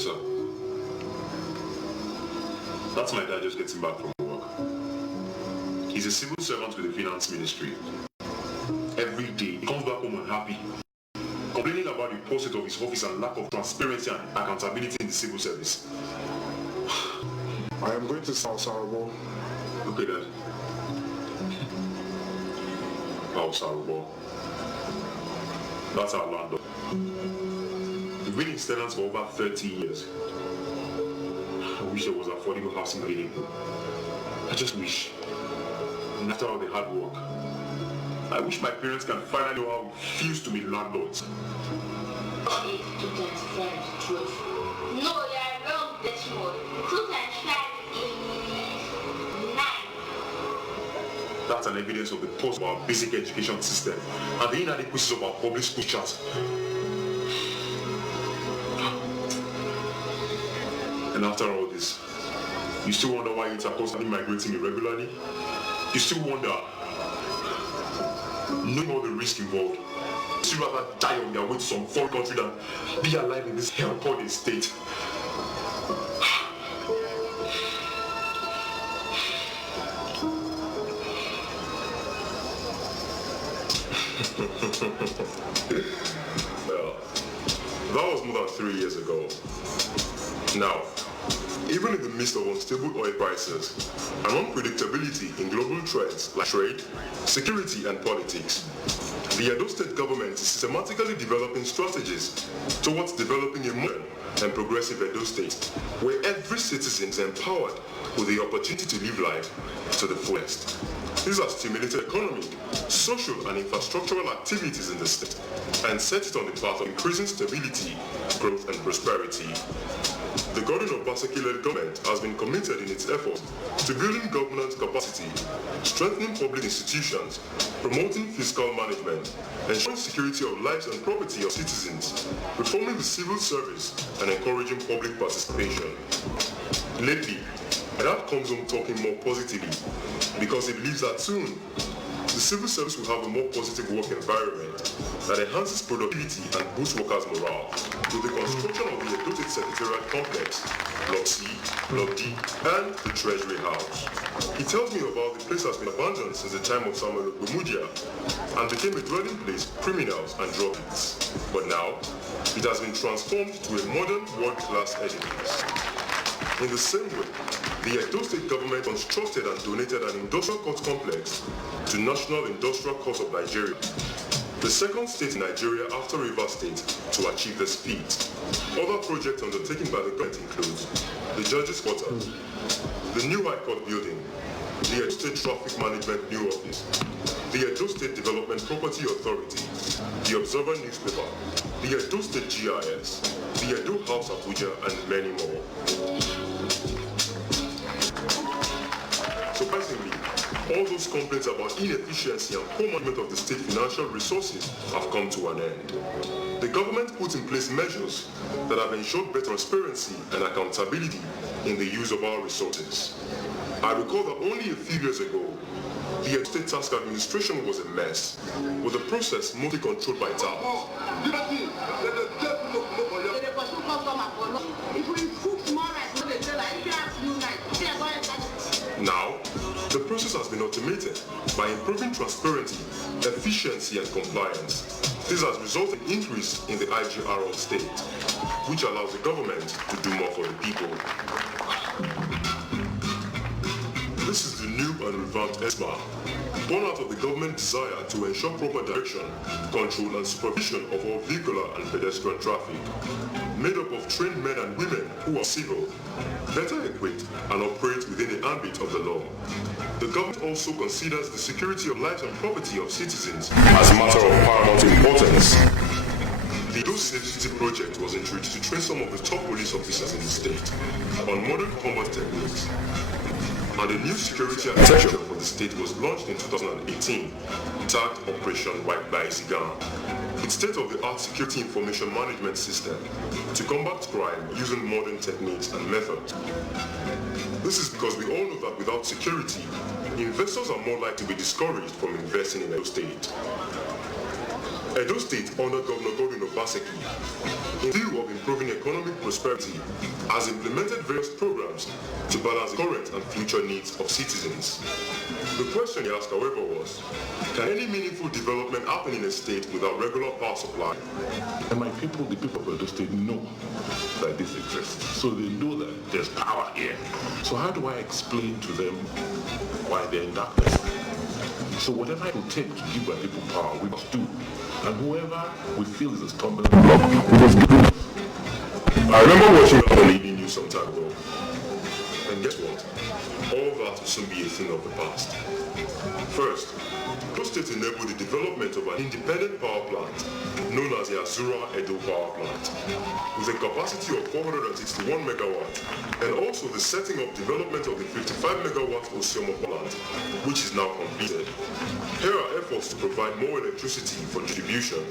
sir. That's my dad just getting back from work. He's a civil servant with the finance ministry. Every day, he comes back home unhappy, complaining about the poor state of his office and lack of transparency and accountability in the civil service. I am going to Alaghodaro. Okay, Dad. Alaghodaro. That's our landlord. We've been in tenants for over 30 years. I wish there was affordable housing available. I just wish. And after all the hard work, I wish my parents can finally know how it feels to be landlords. No, you're wrong, Desmond. 2 times 5 is 9. That's an evidence of the cost of our basic education system and the inadequacies of our public school charter. And after all this, you still wonder why youths are constantly migrating irregularly? You still wonder, knowing all the risk involved, you still rather die on their way to some foreign country than be alive in this hell called a state. Well, that was more than 3 years ago. Now, even in the midst of unstable oil prices and unpredictability in global trends like trade, security and politics, the Edo State government is systematically developing strategies towards developing a modern and progressive Edo State where every citizen is empowered with the opportunity to live life to the fullest. These have stimulated economic, social and infrastructural activities in the state and set it on the path of increasing stability, growth and prosperity. The Godwin Obaseki-led government has been committed in its efforts to building governance capacity, strengthening public institutions, promoting fiscal management, ensuring security of lives and property of citizens, reforming the civil service, and encouraging public participation. Lately, that comes home talking more positively because he believes that soon, the civil service will have a more positive work environment that enhances productivity and boosts workers' morale with the construction of the Edo State Secretariat Complex, Block C, Block D, and the Treasury House. He tells me about the place has been abandoned since the time of Samuel Ogbemudia and became a dwelling place for criminals and drug addicts. But now, it has been transformed to a modern world-class edifice. In the same way, the Edo State government constructed and donated an industrial court complex to National Industrial Court of Nigeria, the second state in Nigeria after Rivers State to achieve this feat. Other projects undertaken by the government include the Judges' Quarters, the new High Court building, the Edo State Traffic Management New Office, the Edo State Development Property Authority, the Observer newspaper, the Edo State GIS, the Edo House Abuja, and many more. Surprisingly, all those complaints about inefficiency and poor management of the state financial resources have come to an end. The government put in place measures that have ensured better transparency and accountability in the use of our resources. I recall that only a few years ago, the Edo State Task Administration was a mess, with the process mostly controlled by TAP. Now, the process has been automated by improving transparency, efficiency and compliance. This has resulted in an increase in the IGR of state, which allows the government to do more for the people. This is the new and revamped ESMA, born out of the government desire to ensure proper direction, control and supervision of all vehicular and pedestrian traffic, made up of trained men and women who are civil, better equipped and operate within the ambit of the law. The government also considers the security of lives and property of citizens as a matter of paramount importance. The Edo Safe City project was introduced to train some of the top police officers in the state on modern combat techniques. And a new security architecture for the state was launched in 2018, tagged Operation White by Zigan, with state-of-the-art security information management system to combat crime using modern techniques and methods. This is because we all know that without security, investors are more likely to be discouraged from investing in Edo State. Edo State, under Governor Godwin Obaseki, in view of improving economic prosperity, has implemented various programs to balance the current and future needs of citizens. The question he asked, however, was, can any meaningful development happen in a state without regular power supply? And my people, the people of Edo State, know that this exists. So they know that there's power here. So how do I explain to them why they're in darkness? So whatever it will take to give my people power, we must do. And whoever we feel is a stumbling block, we must give them. I remember watching that on evening news some time ago. And guess what? All that will soon be a thing of the past. First, Edo State enabled the development of an independent power plant known as the Azura Edo Power Plant, with a capacity of 461 megawatts, and also the setting up development of the 55 megawatt Osiomo plant, which is now completed. Here are efforts to provide more electricity for distribution.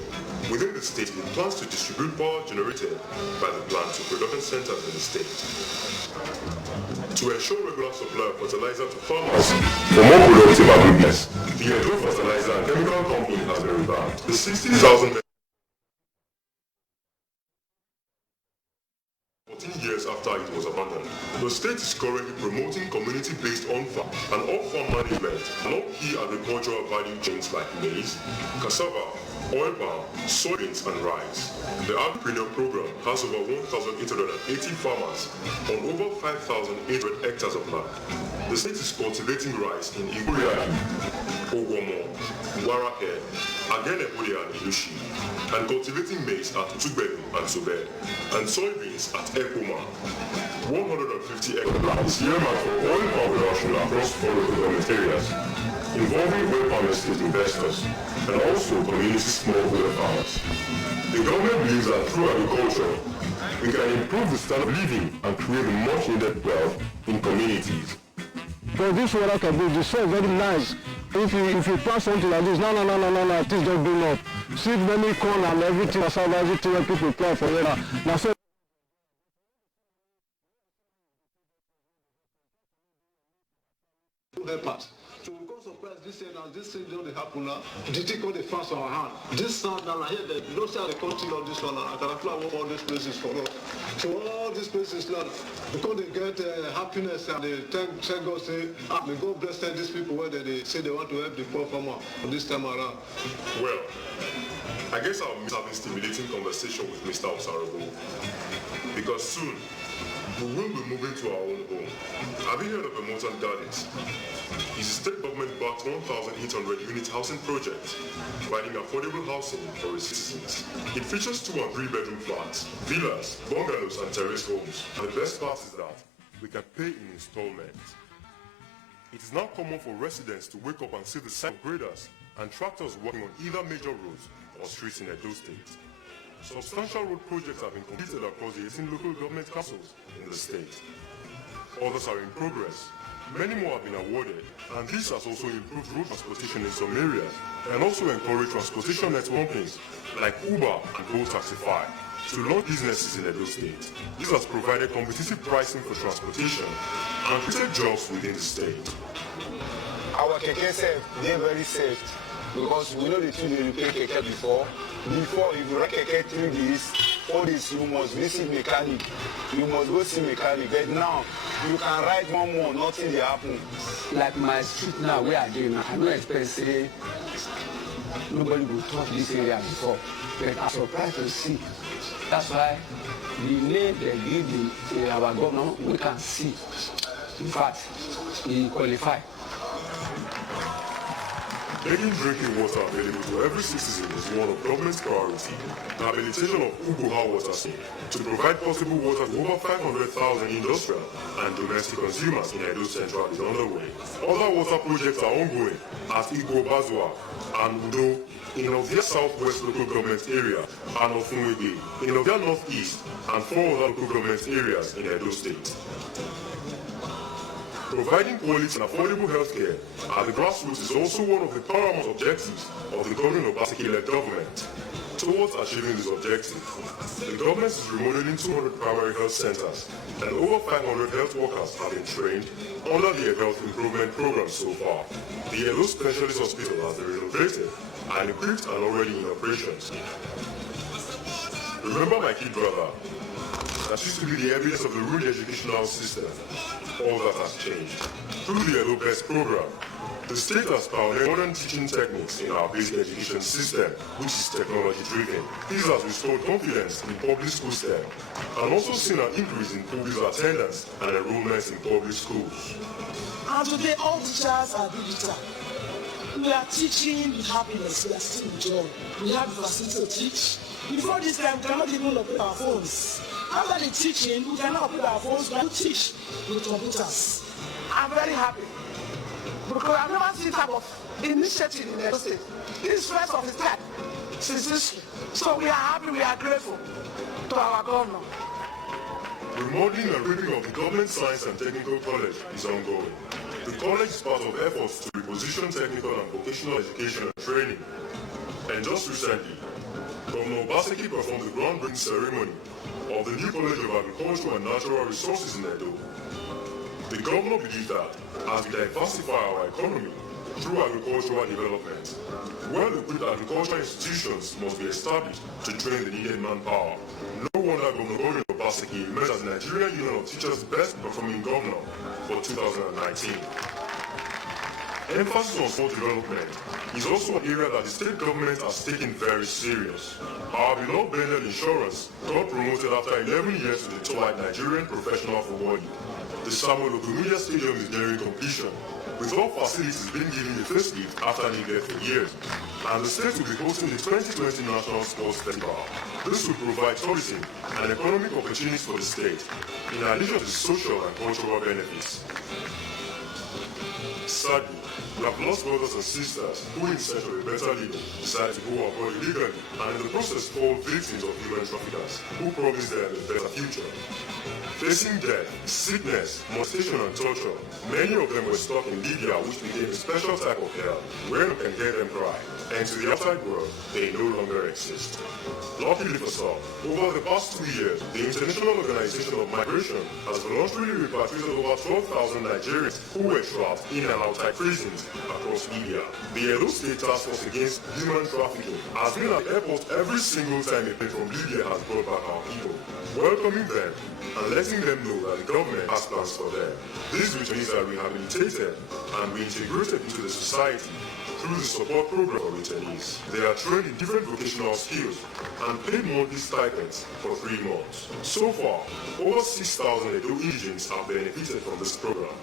Within the state, it plans to distribute power generated by the plant to production centers in the state. To ensure regular supply of fertilizer to farmers for more productive agribusiness, the Edo Fertilizer and Chemical Company has been revamped. The 60,000 14 years after it was abandoned, the state is currently promoting community-based on-farm and off-farm management along key agricultural value chains like maize, cassava, oil palm, soybeans, and rice. The Agripreneur program has over 1,880 farmers on over 5,800 hectares of land. The state is cultivating rice in Iguriari, Ogomo, Warake, Agenebode and Ilushi, and cultivating maize at Utubelu and Sobed, and soybeans at Ekoma. 150 hectares is earmarked for oil palm production across 4 local government areas, involving oil palm estate investors, and also community smallholder farmers. The government believes that through agriculture, we can improve the standard of living and create much needed wealth in communities. But this water can be the soil very nice. If you plant something like this, no, this don't do not. See many corn and everything aside, everything when people plant for here. Now so help us. So we got surprised this year now, this thing don't happen now. The thing got the fast on our hand. This sound now here, the don't say the country of this one, I can apply all these places for us. So all these places now, because they get happiness and they thank God, say, may God bless these people where they say they want to help the poor farmer this time around. Well, I guess I'll miss having stimulating conversation with Mr. Osarabo, because soon we will be moving to our own home. Have you heard of the Mountain Gardens? It's a state government-backed 1,800 unit housing project, providing affordable housing for its citizens. It features 2 and 3 bedroom flats, villas, bungalows, and terrace homes. And the best part is that we can pay in installments. It is now common for residents to wake up and see the sight of graders and tractors working on either major roads or streets in Edo State. Substantial road projects have been completed across the 18 local government councils in the state. Others are in progress. Many more have been awarded, and this has also improved road transportation in some areas, and also encouraged transportation network companies like Uber and Bolt Taxify to launch businesses in Edo State. This has provided competitive pricing for transportation and created jobs within the state. Our keke safe, they are very safe, because we know the two you pay keke before. Before, if you run keke 3 days, 4 days, you must visit mechanic. You must go see mechanic. But now, you can ride one more, nothing will happen. Like my street now, where I do now, I don't expect say nobody will touch this area before. But I'm surprised to see. That's why the name they give our governor, we can see. In fact, he qualified. Making drinking water available to every citizen is one of government's priority. The habilitation of Uguha Water State to provide potable water to over 500,000 industrial and domestic consumers in Edo Central is underway. Other water projects are ongoing at Igbo Bazua and Udo in Ovia Southwest local government area and Ofunwege in Ovia Northeast and 4 other local government areas in Edo State. Providing quality and affordable healthcare at the grassroots is also one of the paramount objectives of the Godwin Obaseki-led government. Towards achieving this objective, the government is remodeling 200 primary health centers, and over 500 health workers have been trained under the health improvement program so far. The Edo Specialist Hospital has been renovated and equipped and already in operations. Remember my kid brother? That used to be the evidence of the rural educational system. All that has changed. Through the Edo Best program, the state has pioneered modern teaching techniques in our basic education system, which is technology-driven. This has restored confidence in public school STEM, and also seen an increase in public attendance and enrollments in public schools. And today, all teachers are digital. We are teaching with happiness, we are still with joy. We have the facility to teach. Before this time, we cannot even operate our phones. After the teaching, we cannot operate our phones, we can teach with computers. I'm very happy because I've never seen type of initiative in the state. This is first of its type since history. So we are happy, we are grateful to our governor. Remodeling and rebuilding of the Government Science and Technical College is ongoing. The college is part of efforts to reposition technical and vocational education and training. And just recently, Governor Obaseki performed the groundbreaking ceremony of the new College of Agriculture and Natural Resources in Edo. The governor believes that as we diversify our economy through agricultural development, well-equipped agricultural institutions must be established to train the needed manpower. No wonder Governor Godwin Obaseki emerged as the Nigerian Union of Teachers' best performing governor for 2019. Emphasis on sport development is also an area that the state government has taken very serious. Our beloved Bendel Insurance got promoted after 11 years to the top Nigerian Professional Football League. The Samuel Ogunuya Stadium is nearing completion, with all facilities being given a facelift after neglect for years. And the state will be hosting the 2020 National Sports Festival. This will provide tourism and economic opportunities for the state, in addition to social and cultural benefits. Sadly, we have lost brothers and sisters who, in search of a better living, decided to go abroad illegally and in the process fall victims of human traffickers who promised them a better future. Facing death, sickness, molestation and torture, many of them were stuck in Libya, which became a special type of hell where you can hear them cry, and to the outside world, they no longer exist. Luckily for some, over the past 2 years, the International Organization of Migration has voluntarily repatriated over 12,000 Nigerians who were trapped in and outside prisons across Libya. The Edo State Task Force Against Human Trafficking has been at the airport every single time a plane from Libya has brought back our people, welcoming them and letting them know that the government has plans for them. These returnees are rehabilitated and reintegrated into the society through the support program for returnees. They are trained in different vocational skills and paid monthly stipends for 3 months. So far, over 6,000 Edo Indians have benefited from this program.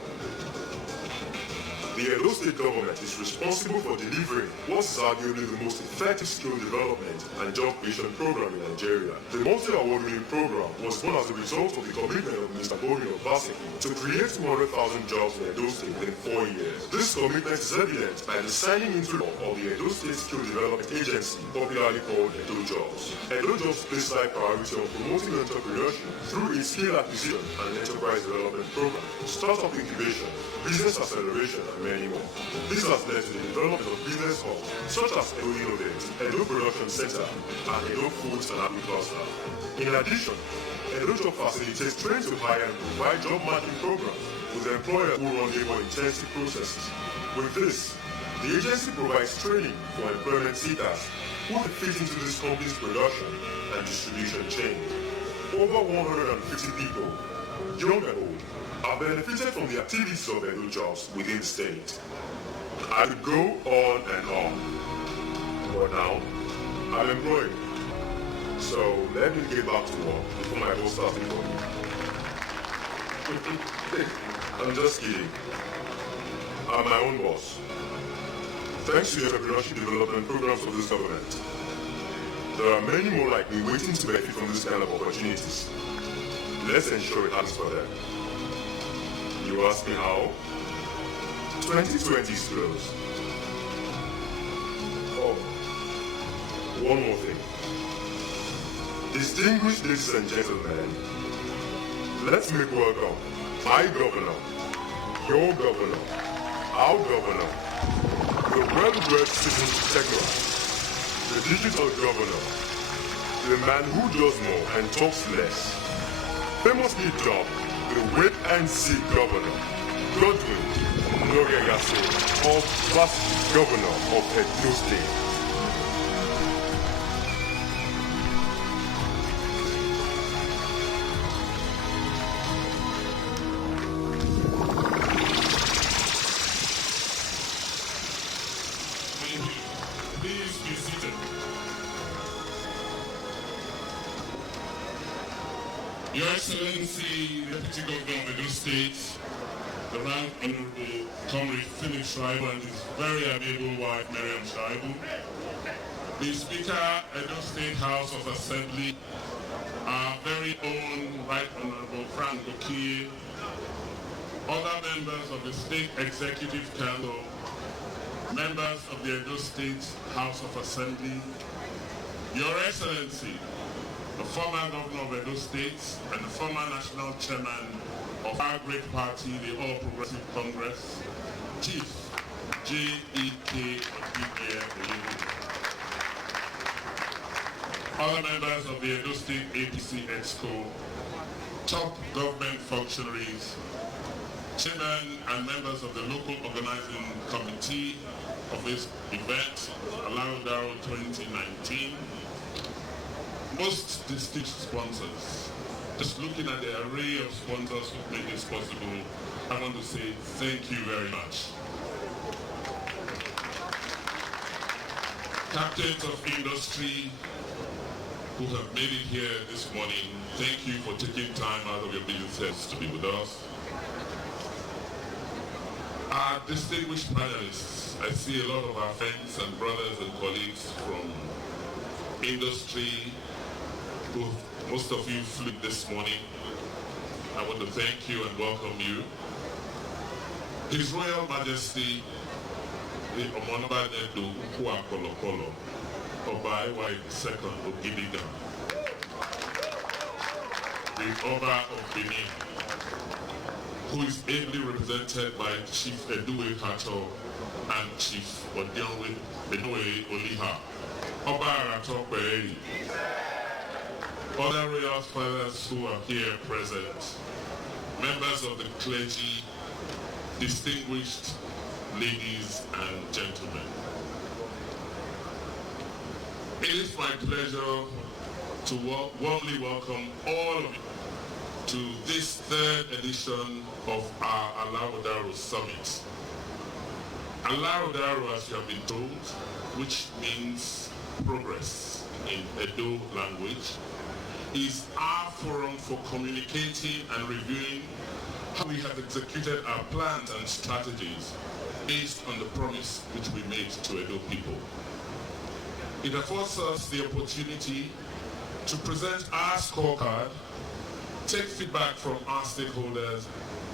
The Edo State government is responsible for delivering what is arguably the most effective skill development and job creation program in Nigeria. The multi-award-winning program was born as a result of the commitment of Mr. Godwin Obaseki to create 200,000 jobs in Edo State within 4 years. This commitment is evident by the signing into law of the Edo State Skill Development Agency, popularly called Edo Jobs. Edo Jobs places high priority on promoting entrepreneurship through its skill acquisition and enterprise development program, startup incubation, business acceleration, and many more. This has led to the development of business hubs such as Edo Innovate, Edo Production Center, and Edo Foods and Agri Cluster. In addition, Edo Job facilitates train to hire and provide job matching programs with employers who run labor-intensive processes. With this, the agency provides training for employment seekers who will fit into this company's production and distribution chain. Over 150 people, young and old, have benefited from the activities of Edo Jobs within the state. I could go on and on, but now I'm employed. So let me get back to work before my boss starts for me. I'm just kidding. I'm my own boss. Thanks to the entrepreneurship development programs of this government, there are many more like me waiting to benefit from this kind of opportunities. Let's ensure it happens for them. You ask me how? 2020 is close. Oh, one more thing. Distinguished ladies and gentlemen, let's make welcome my governor, your governor, our governor, the well-bred citizen technocrat, the digital governor, the man who does more and talks less, famously dubbed the wait-and-see governor, Godwin of Obaseki, governor of Edo State. Your Excellency, Deputy Governor of Edo State, the Right Honorable Comrade Philip Schreiber and his very amiable wife, Miriam Schreiber, the Speaker, Edo State House of Assembly, our very own Right Honorable Frank Okie, other members of the State Executive Council, members of the Edo State House of Assembly, Your Excellency, the former governor of Edo State and the former national chairman of our great party, the All Progressive Congress, Chief J.E.K. Oyewu. Other members of the Edo State APC Exco, top government functionaries, chairman and members of the local organizing committee of this event, Alaghodaro 2019, most distinguished sponsors. Just looking at the array of sponsors who made this possible, I want to say thank you very much. Captains of industry who have made it here this morning, thank you for taking time out of your busy schedules to be with us. Our distinguished panelists, I see a lot of our friends and brothers and colleagues from industry who most of you flew this morning. I want to thank you and welcome you. His Royal Majesty, the Omonoba Nedu Ukwa Kolokolo, Oba Iwa II Ogidiga, the Oba of Benin, who is ably represented by Chief Eduwe Hato and Chief Odionwe Benowe Oliha, Oba Arato Pereri, other royal fathers who are here present, members of the clergy, distinguished ladies and gentlemen. It is my pleasure to warmly welcome all of you to this third edition of our Alaghodaro Summit. Alaghodaro, as you have been told, which means progress in Edo language, is our forum for communicating and reviewing how we have executed our plans and strategies based on the promise which we made to Edo people. It affords us the opportunity to present our scorecard, take feedback from our stakeholders,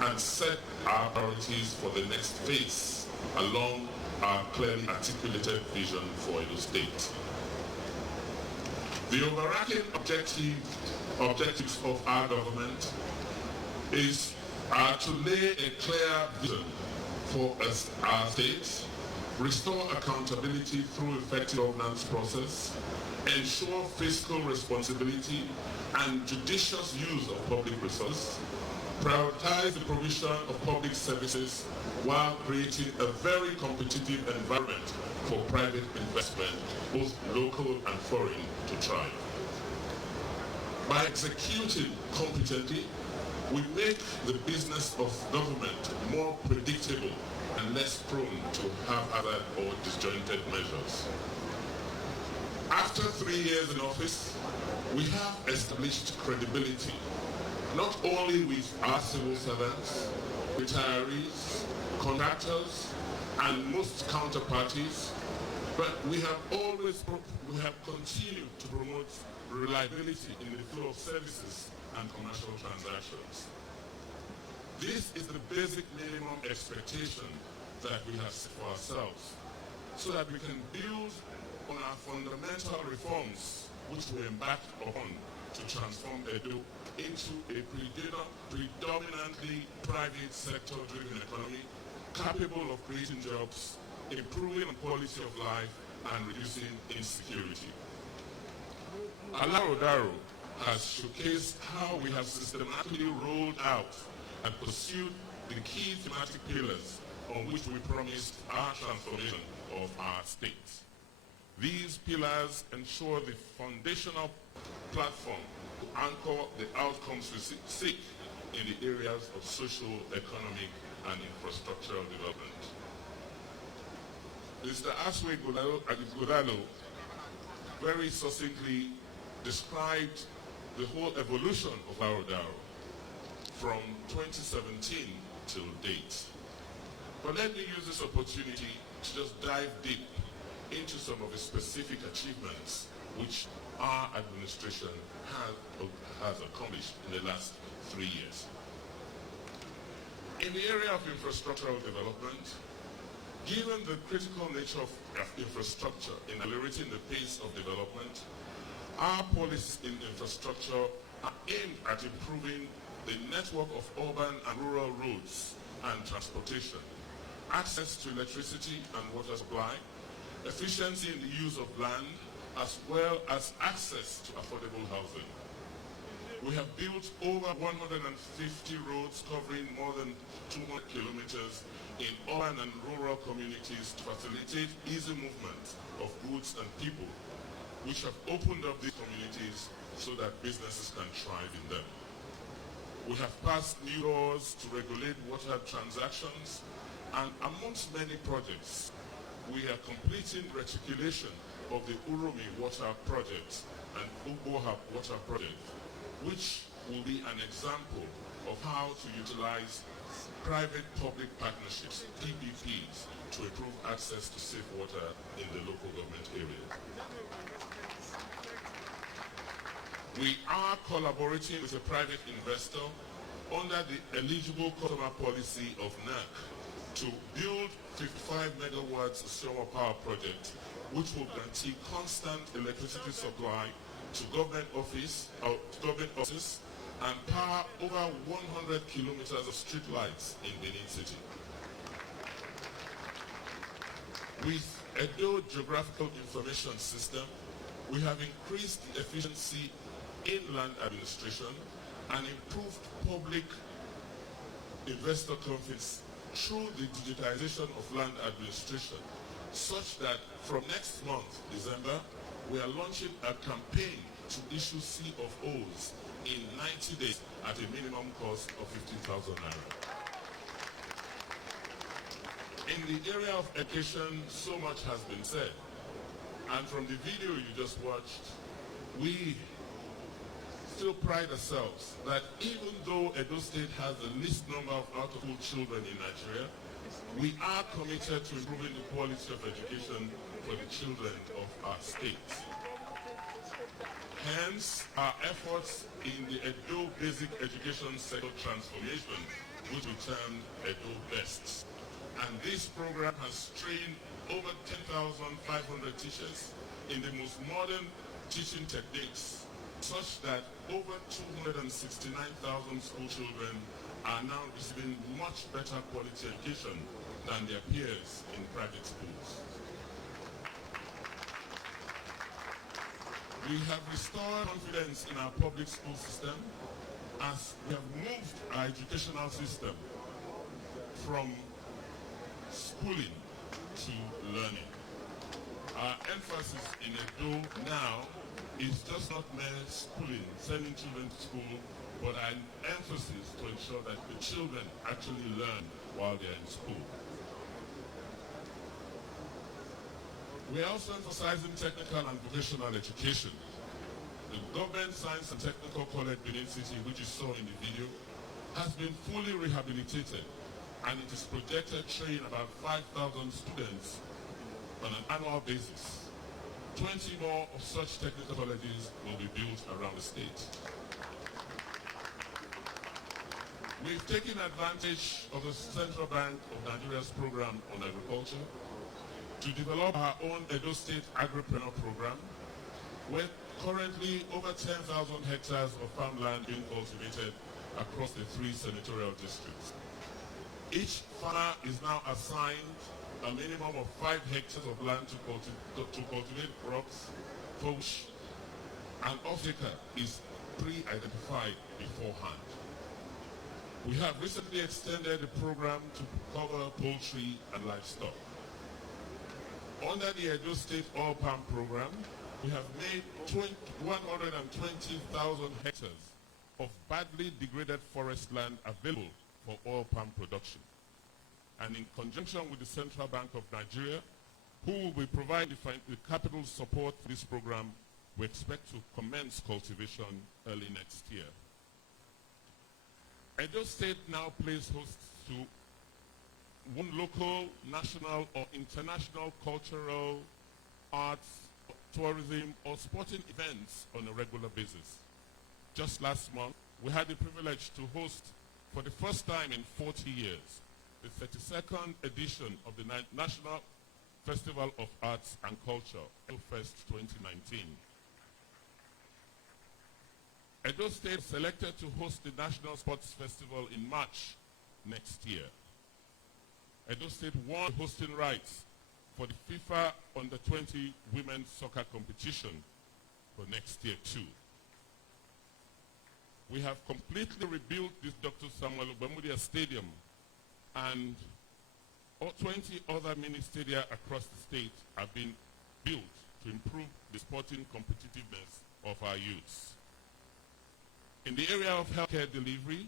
and set our priorities for the next phase along our clearly articulated vision for Edo State. The overarching objectives of our government are to lay a clear vision for our state, restore accountability through effective governance process, ensure fiscal responsibility and judicious use of public resources, prioritize the provision of public services while creating a very competitive environment for private investment, both local and foreign, to thrive. By executing competently, we make the business of government more predictable and less prone to haphazard or disjointed measures. After 3 years in office, we have established credibility, not only with our civil servants, retirees, contractors, and most counterparties, but we have continued to promote reliability in the flow of services and commercial transactions. This is the basic minimum expectation that we have set for ourselves, so that we can build on our fundamental reforms which we embarked upon to transform Edo into a predominantly private sector-driven economy capable of creating jobs, improving the quality of life, and reducing insecurity. Alaghodaro has showcased how we have systematically rolled out and pursued the key thematic pillars on which we promised our transformation of our state. These pillars ensure the foundational platform to anchor the outcomes we seek in the areas of social, economic, and infrastructural development. Mr. Alaghodaro very succinctly described the whole evolution of Alaghodaro from 2017 till date. But let me use this opportunity to just dive deep into some of the specific achievements which our administration has accomplished in the last 3 years. In the area of infrastructural development, given the critical nature of infrastructure in accelerating the pace of development, our policies in infrastructure are aimed at improving the network of urban and rural roads and transportation, access to electricity and water supply, efficiency in the use of land, as well as access to affordable housing. We have built over 150 roads covering more than 200 kilometers in urban and rural communities to facilitate easy movement of goods and people, which have opened up these communities so that businesses can thrive in them. We have passed new laws to regulate water transactions, and amongst many projects, we are completing reticulation of the Uromi water project and Uboha water project, which will be an example of how to utilize private-public partnerships, PPPs, to improve access to safe water in the local government area. We are collaborating with a private investor under the eligible customer policy of NAC to build 55 megawatts solar power project, which will guarantee constant electricity supply to government offices and power over 100 kilometers of street lights in Benin City. With Edo Geographical Information System, we have increased efficiency in land administration and improved public investor confidence through the digitization of land administration, such that from next month, December, we are launching a campaign to issue C of O's in 90 days at a minimum cost of 50,000 naira. In the area of education, so much has been said. And from the video you just watched, we still pride ourselves that even though Edo State has the least number of out-of-school children in Nigeria, we are committed to improving the quality of education for the children of our state. Hence, our efforts in the Edo Basic Education Sector Transformation, which we termed Edo Best. And this program has trained over 10,500 teachers in the most modern teaching techniques, such that over 269,000 school children are now receiving much better quality education than their peers in private schools. We have restored confidence in our public school system as we have moved our educational system from schooling to learning. Our emphasis in Edo now is just not mere schooling, sending children to school, but an emphasis to ensure that the children actually learn while they're in school. We are also emphasizing technical and vocational education. The Government Science and Technical College Benin City, which you saw in the video, has been fully rehabilitated, and it is projected to train about 5,000 students on an annual basis. 20 more of such technical colleges will be built around the state. We've taken advantage of the Central Bank of Nigeria's program on agriculture to develop our own Edo State Agripreneur program, with currently over 10,000 hectares of farmland being cultivated across the 3 senatorial districts. Each farmer is now assigned a minimum of 5 hectares of land to cultivate crops, for which an off-taker is pre-identified beforehand. We have recently extended the program to cover poultry and livestock. Under the Edo State Oil Palm Program, we have made 120,000 hectares of badly degraded forest land available for oil palm production. And in conjunction with the Central Bank of Nigeria, who will be providing the capital support for this program, We expect to commence cultivation early next year. Edo State now plays host to one local, national, or international cultural, arts, tourism, or sporting events on a regular basis. Just last month, we had the privilege to host, for the first time in 40 years, the 32nd edition of the National Festival of Arts and Culture, Edo Fest 2019. Edo State selected to host the National Sports Festival in March next year. Edo State won hosting rights for the FIFA Under-20 Women's Soccer Competition for next year too. We have completely rebuilt this Dr. Samuel Ogbamudia Stadium, and 20 other mini stadia across the state have been built to improve the sporting competitiveness of our youths. In the area of healthcare delivery,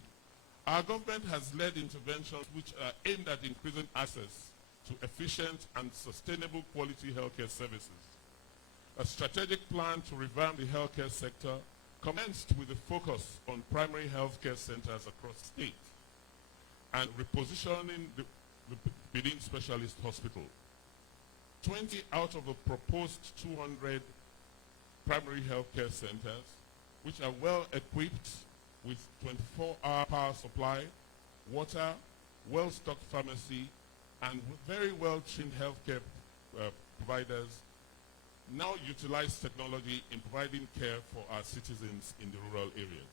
our government has led interventions which are aimed at increasing access to efficient and sustainable quality healthcare services. A strategic plan to revamp the healthcare sector commenced with a focus on primary healthcare centers across the state and repositioning the Benin Specialist Hospital. 20 out of the proposed 200 primary healthcare centers, which are well equipped with 24-hour power supply, water, well-stocked pharmacy, and very well-trained healthcare providers, now utilize technology in providing care for our citizens in the rural areas.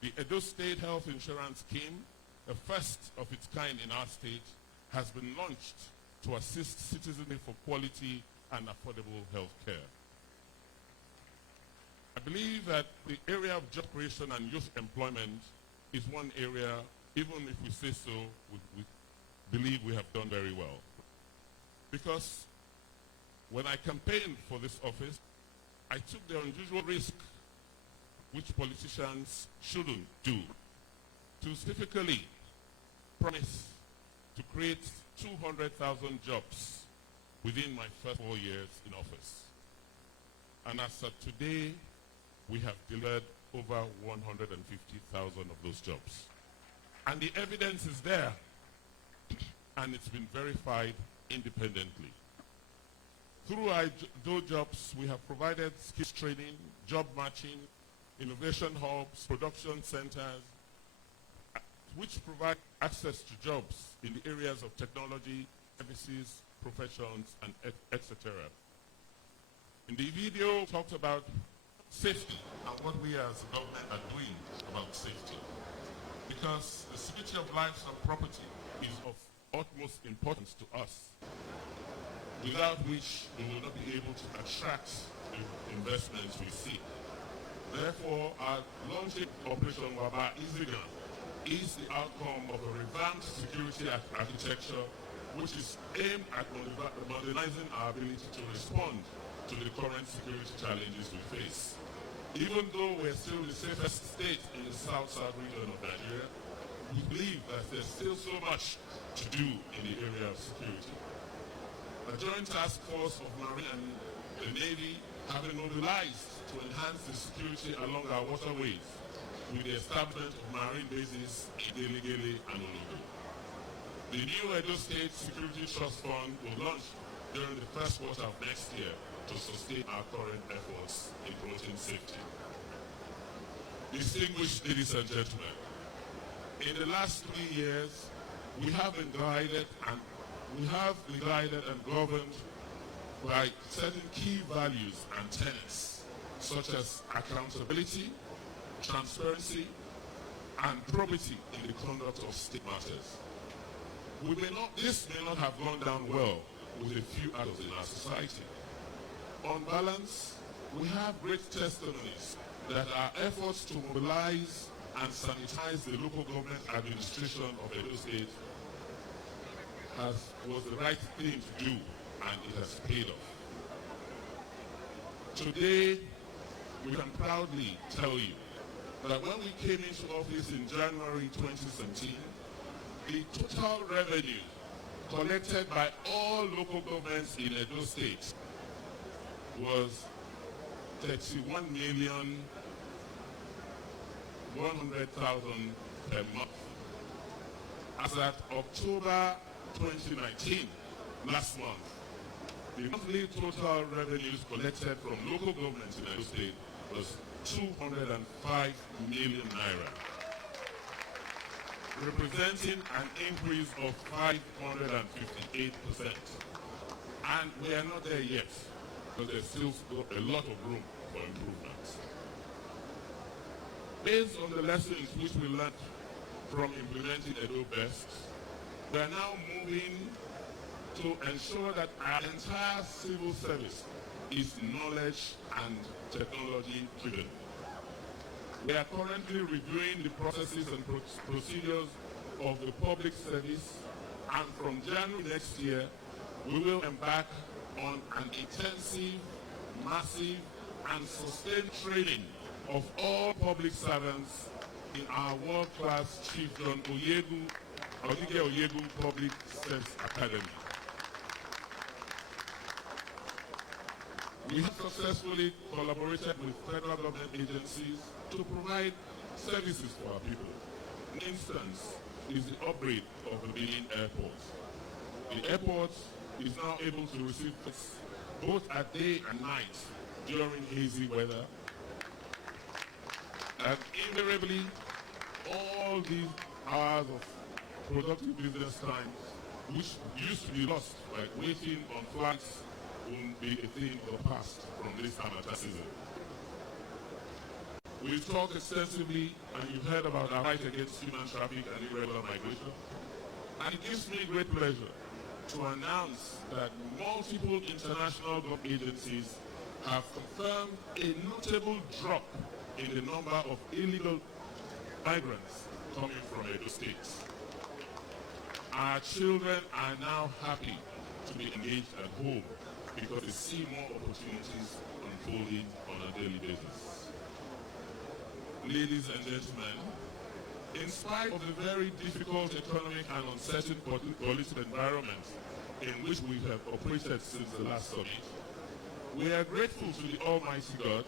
The Edo State Health Insurance Scheme, the first of its kind in our state, has been launched to assist citizens for quality and affordable health care. I believe that the area of job creation and youth employment is one area, even if we say so, we believe we have done very well. Because when I campaigned for this office, I took the unusual risk which politicians shouldn't do, to specifically promise to create 200,000 jobs within my first 4 years in office. And as of today, we have delivered over 150,000 of those jobs. And the evidence is there, and it's been verified independently. Through our jobs, we have provided skills training, job matching, innovation hubs, production centers, which provide access to jobs in the areas of technology, services, professions, and etc. In the video, talked about safety and what we as a government are doing about safety. Because the security of lives and property is of utmost importance to us, without which we will not be able to attract the investments we seek. Therefore, our launching Operation Waba Izigan is the outcome of a revamped security architecture which is aimed at modernizing our ability to respond to the current security challenges we face. Even though we're still the safest state in the south-south region of Nigeria, we believe that there's still so much to do in the area of security. A joint task force of Marine and the Navy have been mobilized to enhance the security along our waterways with the establishment of marine bases in Gelegele and Ologo. The new Edo State Security Trust Fund will launch during the first quarter of next year to sustain our current efforts in promoting safety. Distinguished ladies and gentlemen, in the last 3 years, we have been guided and governed by certain key values and tenets, such as accountability, transparency, and probity in the conduct of state matters. This may not have gone down well with a few adults in our society. On balance, we have great testimonies that our efforts to mobilize and sanitize the local government administration of Edo State was the right thing to do, and it has paid off. Today, we can proudly tell you that when we came into office in January 2017, the total revenue collected by all local governments in Edo State was 31,100,000 per month. As at October 2019, last month, the monthly total revenues collected from local governments in Edo State was 205 million naira, representing an increase of 558%. And we are not there yet, because there's still a lot of room for improvement. Based on the lessons which we learned from implementing Edo Best, we are now moving to ensure that our entire civil service is knowledge and technology driven. We are currently reviewing the processes and procedures of the public service, and from January next year, we will embark on an intensive, massive, and sustained training of all public servants in our world-class Chief John Oyegu Public Service Academy. We have successfully collaborated with federal government agencies to provide services for our people. An instance is the upgrade of the Benin airport. The airport is now able to receive flights both at day and night during hazy weather. And invariably, all these hours of productive business time, which used to be lost, like waiting on flights, will be a thing of the past from this amateur season. We've talked extensively, and you've heard about our fight against human trafficking and irregular migration. And it gives me great pleasure to announce that multiple international government agencies have confirmed a notable drop in the number of illegal migrants coming from Edo State. Our children are now happy to be engaged at home because they see more opportunities unfolding on a daily basis. Ladies and gentlemen, in spite of the very difficult economic and uncertain political environment in which we have operated since the last summit, we are grateful to the Almighty God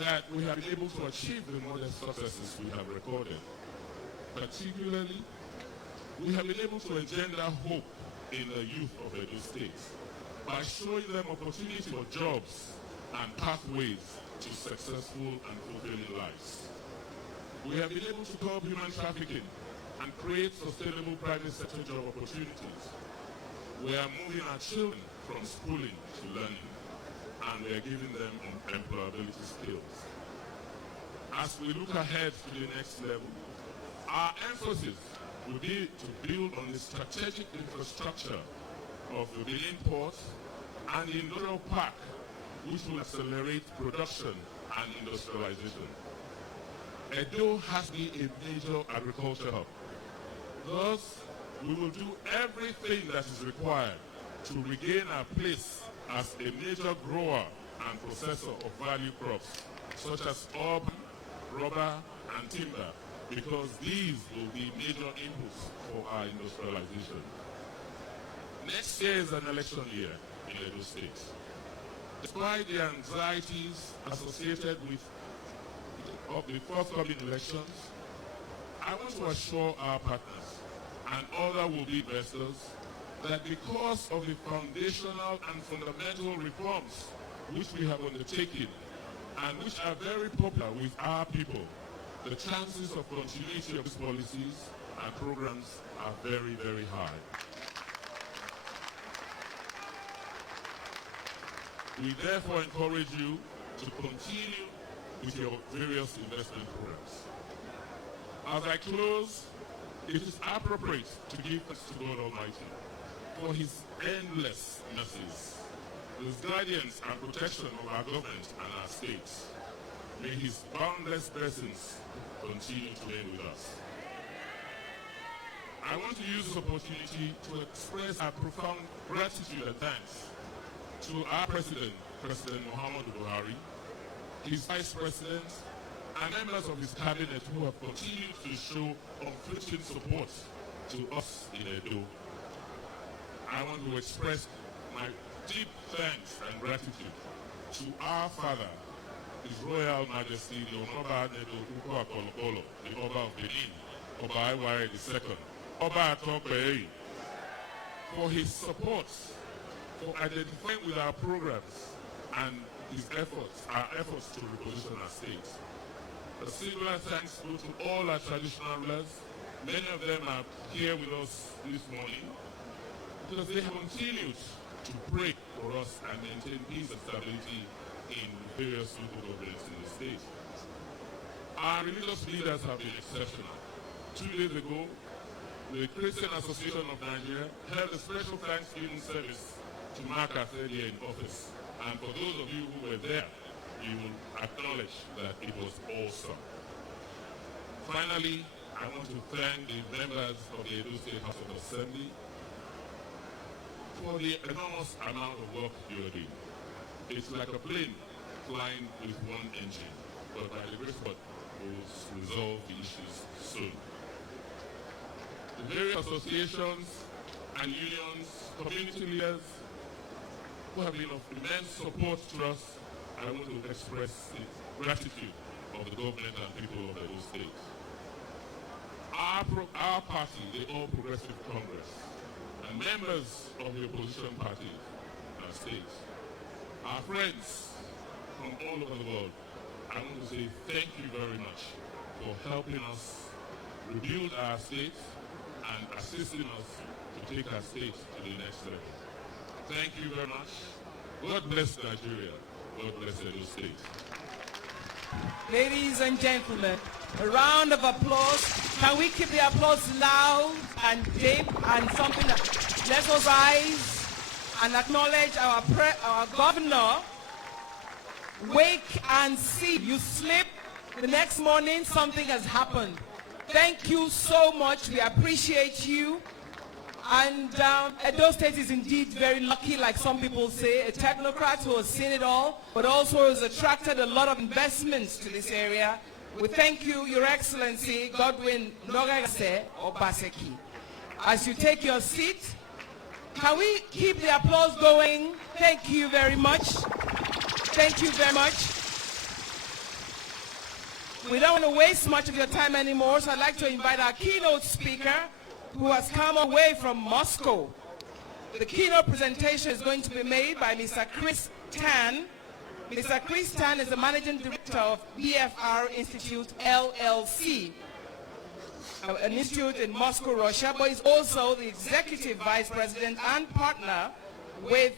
that we have been able to achieve the modest successes we have recorded. Particularly, we have been able to engender hope in the youth of Edo State by showing them opportunity for jobs and pathways to successful and fulfilling lives. We have been able to curb human trafficking and create sustainable private sector job opportunities. We are moving our children from schooling to learning, and we are giving them employability skills. As we look ahead to the next level, our emphasis will be to build on the strategic infrastructure of the Benin port and the industrial park, which will accelerate production and industrialization. Edo has to be a major agriculture hub. Thus, we will do everything that is required to regain our place as a major grower and processor of value crops, such as urban, rubber, and timber, because these will be major inputs for our industrialization. Next year is an election year in Edo State. Despite the anxieties associated with the forthcoming elections, I want to assure our partners and other will-be investors that because of the foundational and fundamental reforms which we have undertaken and which are very popular with our people, the chances of continuity of these policies and programs are very, very high. We therefore encourage you to continue with your various investment programs. As I close, it is appropriate to give thanks to God Almighty for His endless mercies, His guidance and protection of our government and our states. May His boundless blessings continue to reign with us. I want to use this opportunity to express our profound gratitude and thanks to our President, President Muhammadu Buhari, his Vice President, and members of his cabinet who have continued to show unflinching support to us in Edo. I want to express my deep thanks and gratitude to our father, His Royal Majesty, the Oba Nedo Ukwa Kolokolo, the Oba of Benin, Oba Iware II, Oba Atokwe, for his support, for identifying with our programs and his efforts, our efforts to reposition our state. A similar thanks go to all our traditional rulers. Many of them are here with us this morning because they have continued to pray for us and maintain peace and stability in various local governments in the state. Our religious leaders have been exceptional. 2 days ago, the Christian Association of Nigeria held a special Thanksgiving service to mark our 3rd year in office. And for those of you who were there, you will acknowledge that it was awesome. Finally, I want to thank the members of the Edo State House of Assembly for the enormous amount of work you are doing. It's like a plane flying with one engine, but by the grace of God, we'll resolve the issues soon. The various associations and unions, community leaders who have been of immense support to us, I want to express the gratitude of the government and people of those states. Our party, the All Progressive Congress, and members of the opposition parties and states, our friends from all over the world, I want to say thank you very much for helping us rebuild our state and assisting us to take our state to the next level. Thank you very much. God bless Nigeria. God bless Edo State. Ladies and gentlemen, a round of applause. Can we keep the applause loud and deep and something that let us rise and acknowledge our governor. Wake and see. You sleep, the next morning something has happened. Thank you so much. We appreciate you. And Edo State is indeed very lucky, like some people say, a technocrat who has seen it all, but also has attracted a lot of investments to this area. We thank you, Your Excellency, Godwin Obaseki. As you take your seat, can we keep the applause going? Thank you very much. Thank you very much. We don't want to waste much of your time anymore, so I'd like to invite our keynote speaker, who has come away from Moscow. The keynote presentation is going to be made by Mr. Chris Tan. Mr. Chris Tan is the Managing Director of BFR Institute, LLC, an institute in Moscow, Russia, but he's also the Executive Vice President and partner with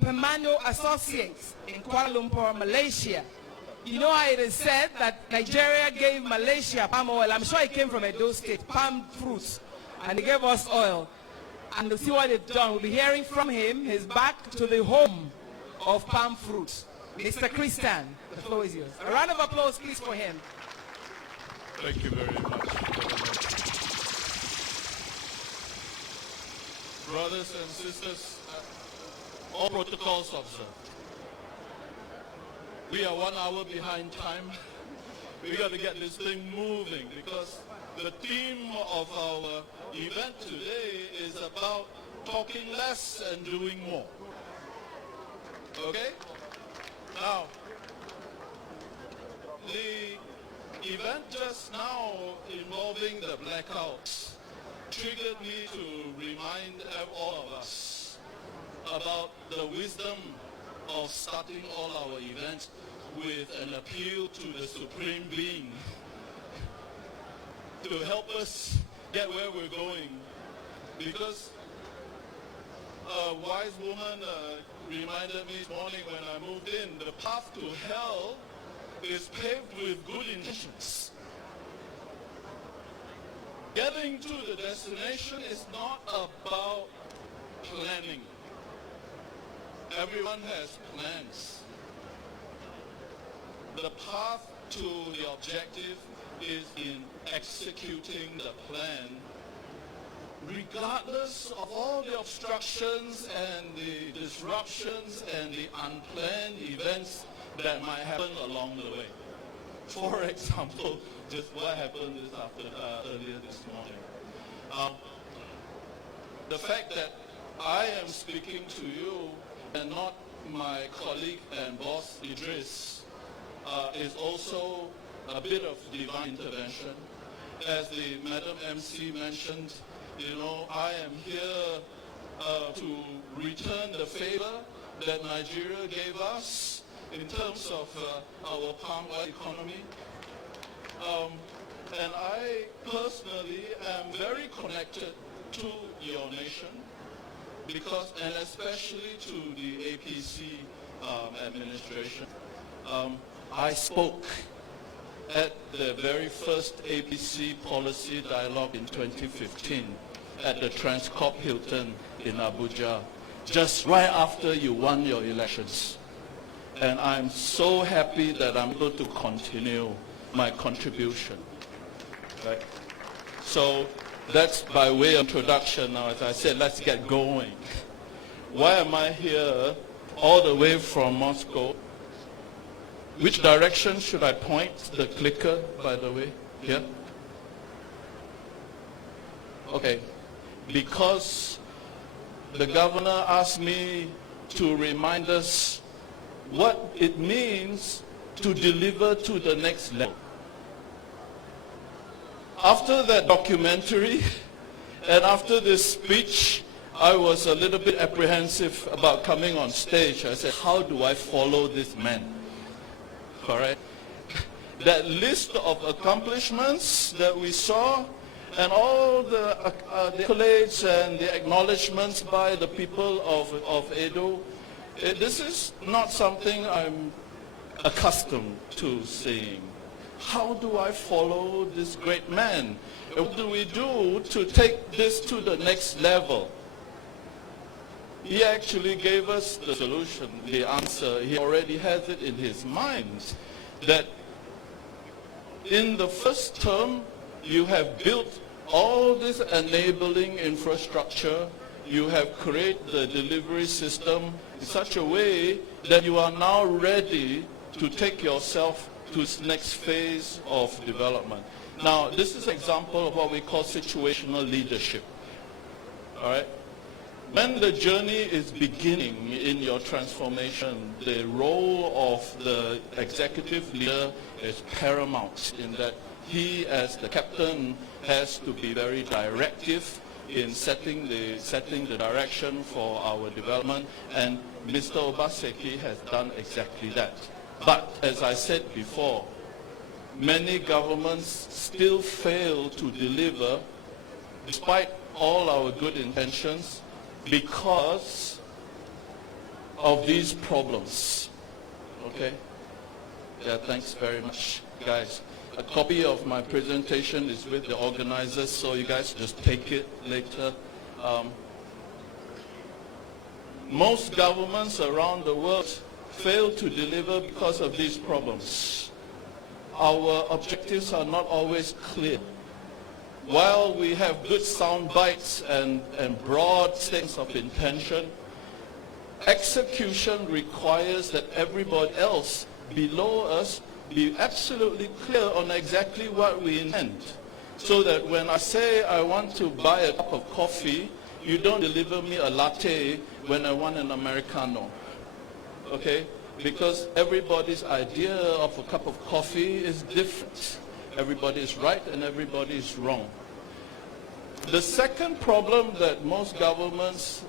Permano Associates in Kuala Lumpur, Malaysia. You know how it is said that Nigeria gave Malaysia palm oil. I'm sure it came from Edo State, palm fruits. And he gave us oil. And to see what they've done, we'll be hearing from him. He's back to the home of palm fruits. Mr. Christian, the floor is yours. A round of applause, please, for him. Thank you very much. Brothers and sisters, all protocols observed. We are 1 hour behind time. We got to get this thing moving because the theme of our event today is about talking less and doing more. Okay? Now, the event just now involving the blackouts triggered me to remind all of us about the wisdom of starting all our events with an appeal to the Supreme Being to help us get where we're going. Because a wise woman reminded me this morning when I moved in, the path to hell is paved with good intentions. Getting to the destination is not about planning. Everyone has plans. The path to the objective is in executing the plan, regardless of all the obstructions and the disruptions and the unplanned events that might happen along the way. For example, just what happened earlier this morning. The fact that I am speaking to you and not my colleague and boss Idris is also a bit of divine intervention. As the Madam MC mentioned, I am here to return the favor that Nigeria gave us in terms of our palm oil economy. And I personally am very connected to your nation because, and especially to the APC administration. I spoke at the very first APC policy dialogue in 2015 at the Transcorp Hilton in Abuja, just right after you won your elections. And I'm so happy that I'm able to continue my contribution. Right? So that's by way of introduction. Now, as I said, let's get going. Why am I here all the way from Moscow? Which direction should I point the clicker, by the way? Here? Okay. Because the governor asked me to remind us what it means to deliver to the next level. After that documentary and after this speech, I was a little bit apprehensive about coming on stage. I said, how do I follow this man? All right. That list of accomplishments that we saw and all the accolades and the acknowledgements by the people of Edo, this is not something I'm accustomed to seeing. How do I follow this great man? What do we do to take this to the next level? He actually gave us the solution, the answer. He already has it in his mind that in the first term, you have built all this enabling infrastructure. You have created the delivery system in such a way that you are now ready to take yourself to its next phase of development. Now, this is an example of what we call situational leadership. All right? When the journey is beginning in your transformation, the role of the executive leader is paramount in that he, as the captain, has to be very directive in setting the direction for our development, and Mr. Obaseki has done exactly that. But as I said before, many governments still fail to deliver despite all our good intentions because of these problems. Okay? Yeah, thanks very much, guys. A copy of my presentation is with the organizers, so you guys just take it later. Most governments around the world fail to deliver because of these problems. Our objectives are not always clear. While we have good sound bites and broad statements of intention, execution requires that everybody else below us be absolutely clear on exactly what we intend. So that when I say I want to buy a cup of coffee, you don't deliver me a latte when I want an Americano. Okay? Because everybody's idea of a cup of coffee is different. Everybody is right and everybody is wrong. The second problem that most governments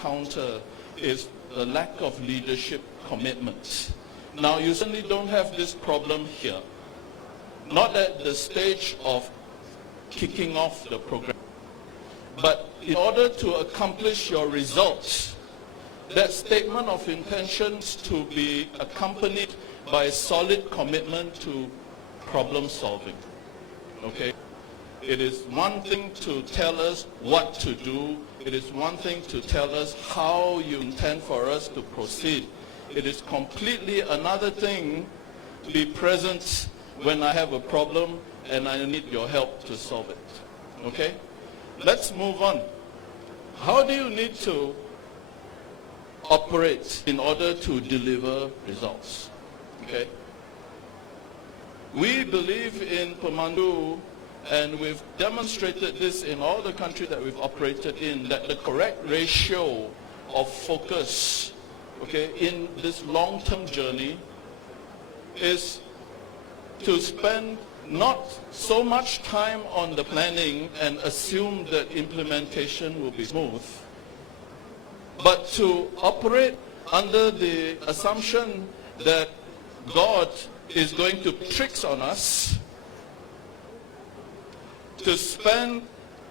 counter is the lack of leadership commitment. Now, you certainly don't have this problem here. Not at the stage of kicking off the program. But in order to accomplish your results, that statement of intentions to be accompanied by a solid commitment to problem solving. Okay? It is one thing to tell us what to do. It is one thing to tell us how you intend for us to proceed. It is completely another thing to be present when I have a problem and I need your help to solve it. Okay? Let's move on. How do you need to operate in order to deliver results? Okay? We believe in Pemandu, and we've demonstrated this in all the countries that we've operated in, that the correct ratio of focus okay, in this long-term journey is to spend not so much time on the planning and assume that implementation will be smooth, but to operate under the assumption that God is going to tricks on us, to spend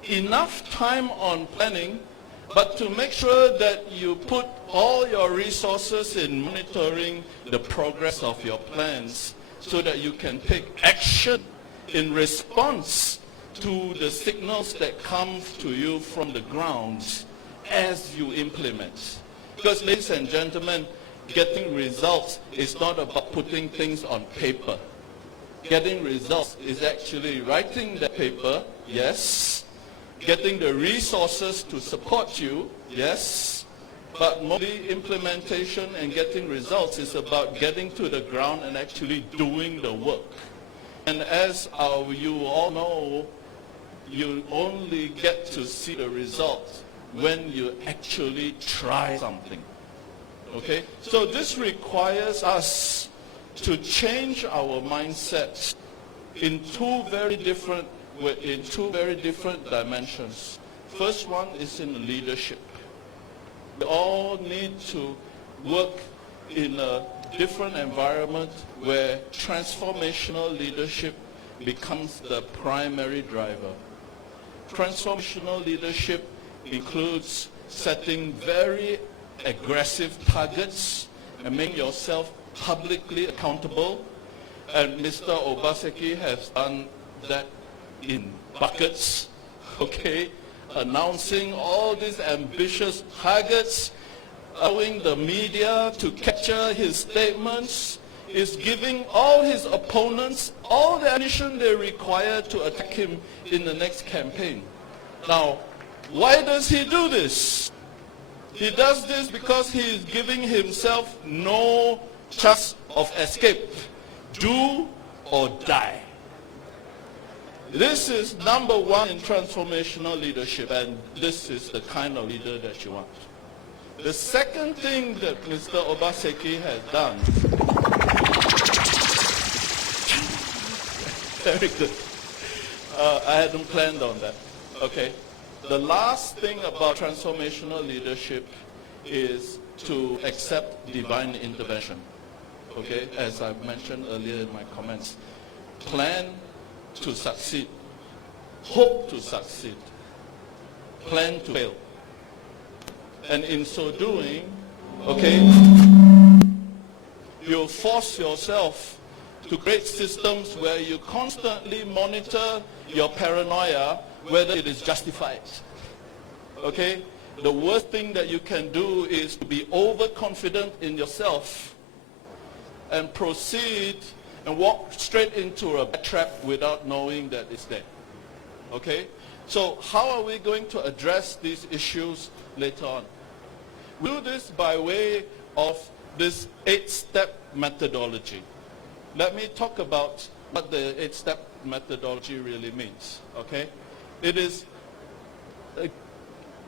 enough time on planning, but to make sure that you put all your resources in monitoring the progress of your plans so that you can take action in response to the signals that come to you from the ground as you implement. Because, ladies and gentlemen, getting results is not about putting things on paper. Getting results is actually writing the paper, yes. Getting the resources to support you, yes. But mostly implementation and getting results is about getting to the ground and actually doing the work. And as you all know, you only get to see the results when you actually try something. Okay? So this requires us to change our mindset in two very different dimensions. First one is in leadership. We all need to work in a different environment where transformational leadership becomes the primary driver. Transformational leadership includes setting very aggressive targets and making yourself publicly accountable. And Mr. Obaseki has done that in buckets, okay? Announcing all these ambitious targets, allowing the media to capture his statements, is giving all his opponents all the ammunition they require to attack him in the next campaign. Now, why does he do this? He does this because he is giving himself no chance of escape. Do or die. This is number one in transformational leadership, and this is the kind of leader that you want. The second thing that Mr. Obaseki has done, very good. I hadn't planned on that. Okay. The last thing about transformational leadership is to accept divine intervention. Okay, as I mentioned earlier in my comments, plan to succeed, hope to succeed, plan to fail. And in so doing, okay, you'll force yourself to create systems where you constantly monitor your paranoia, whether it is justified. Okay? The worst thing that you can do is to be overconfident in yourself and proceed and walk straight into a trap without knowing that it's there. Okay? So how are we going to address these issues later on? We do this by way of this 8-step methodology. Let me talk about what the 8-step methodology really means. Okay? It is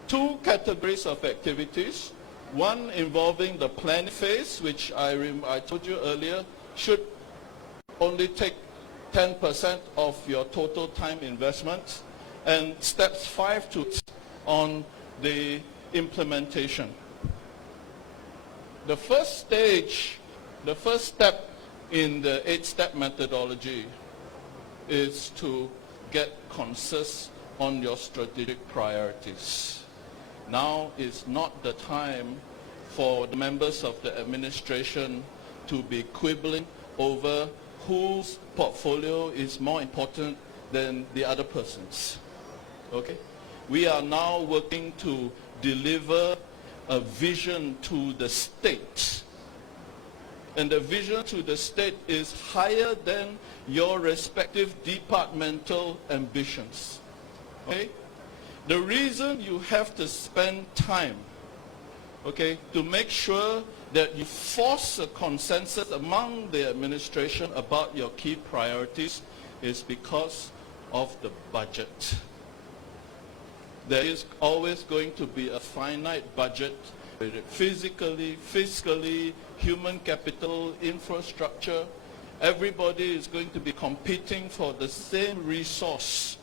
two categories of activities. One involving the planning phase, which I told you earlier, should only take 10% of your total time investment, and steps 5 to 8 on the implementation. The first stage, the first step in the 8-step methodology is to get consensus on your strategic priorities. Now is not the time for the members of the administration to be quibbling over whose portfolio is more important than the other person's. Okay? We are now working to deliver a vision to the state. And the vision to the state is higher than your respective departmental ambitions. Okay? The reason you have to spend time, okay, to make sure that you force a consensus among the administration about your key priorities is because of the budget. There is always going to be a finite budget physically, fiscally, human capital, infrastructure. Everybody is going to be competing for the same resource.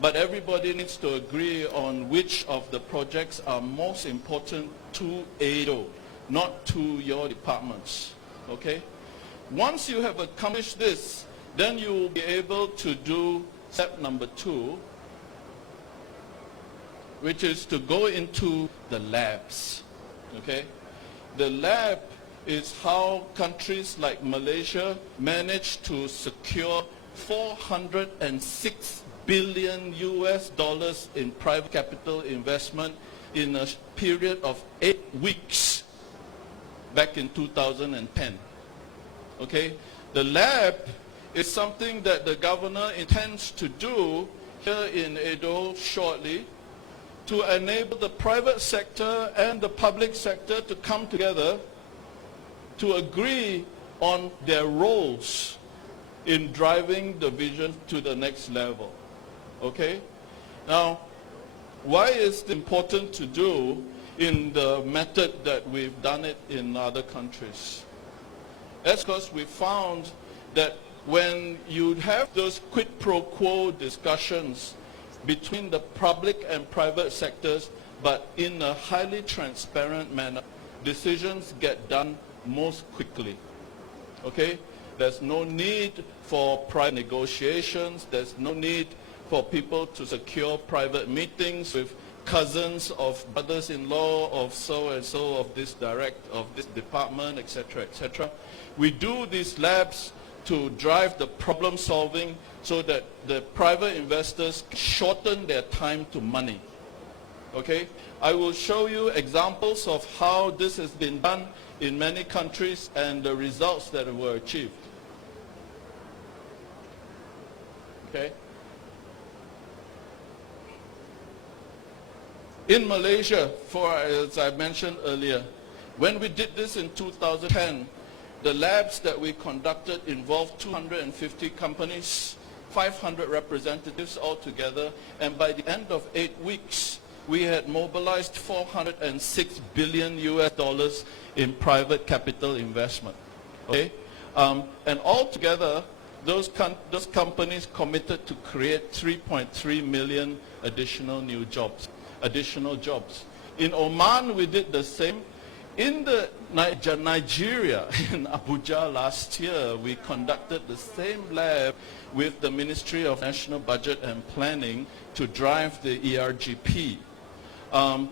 But everybody needs to agree on which of the projects are most important to Edo, not to your departments. Okay? Once you have accomplished this, then you will be able to do step number 2, which is to go into the labs. Okay? The lab is how countries like Malaysia managed to secure $406 billion in private capital investment in a period of 8 weeks back in 2010. Okay? The lab is something that the governor intends to do here in Edo shortly to enable the private sector and the public sector to come together to agree on their roles in driving the vision to the next level. Okay? Now, why is it important to do in the method that we've done it in other countries? That's because we found that when you have those quid pro quo discussions between the public and private sectors, but in a highly transparent manner, decisions get done most quickly. Okay? There's no need for private negotiations. There's no need for people to secure private meetings with cousins of brothers-in-law of so-and-so of this department, etc., etc. We do these labs to drive the problem solving so that the private investors shorten their time to money. Okay? I will show you examples of how this has been done in many countries and the results that were achieved. Okay? In Malaysia, as I mentioned earlier, when we did this in 2010, the labs that we conducted involved 250 companies, 500 representatives altogether, and by the end of 8 weeks, we had mobilized $406 billion in private capital investment. Okay? And altogether, those companies committed to create 3.3 million additional jobs. In Oman, we did the same. In Nigeria, in Abuja last year, we conducted the same lab with the Ministry of National Budget and Planning to drive the ERGP.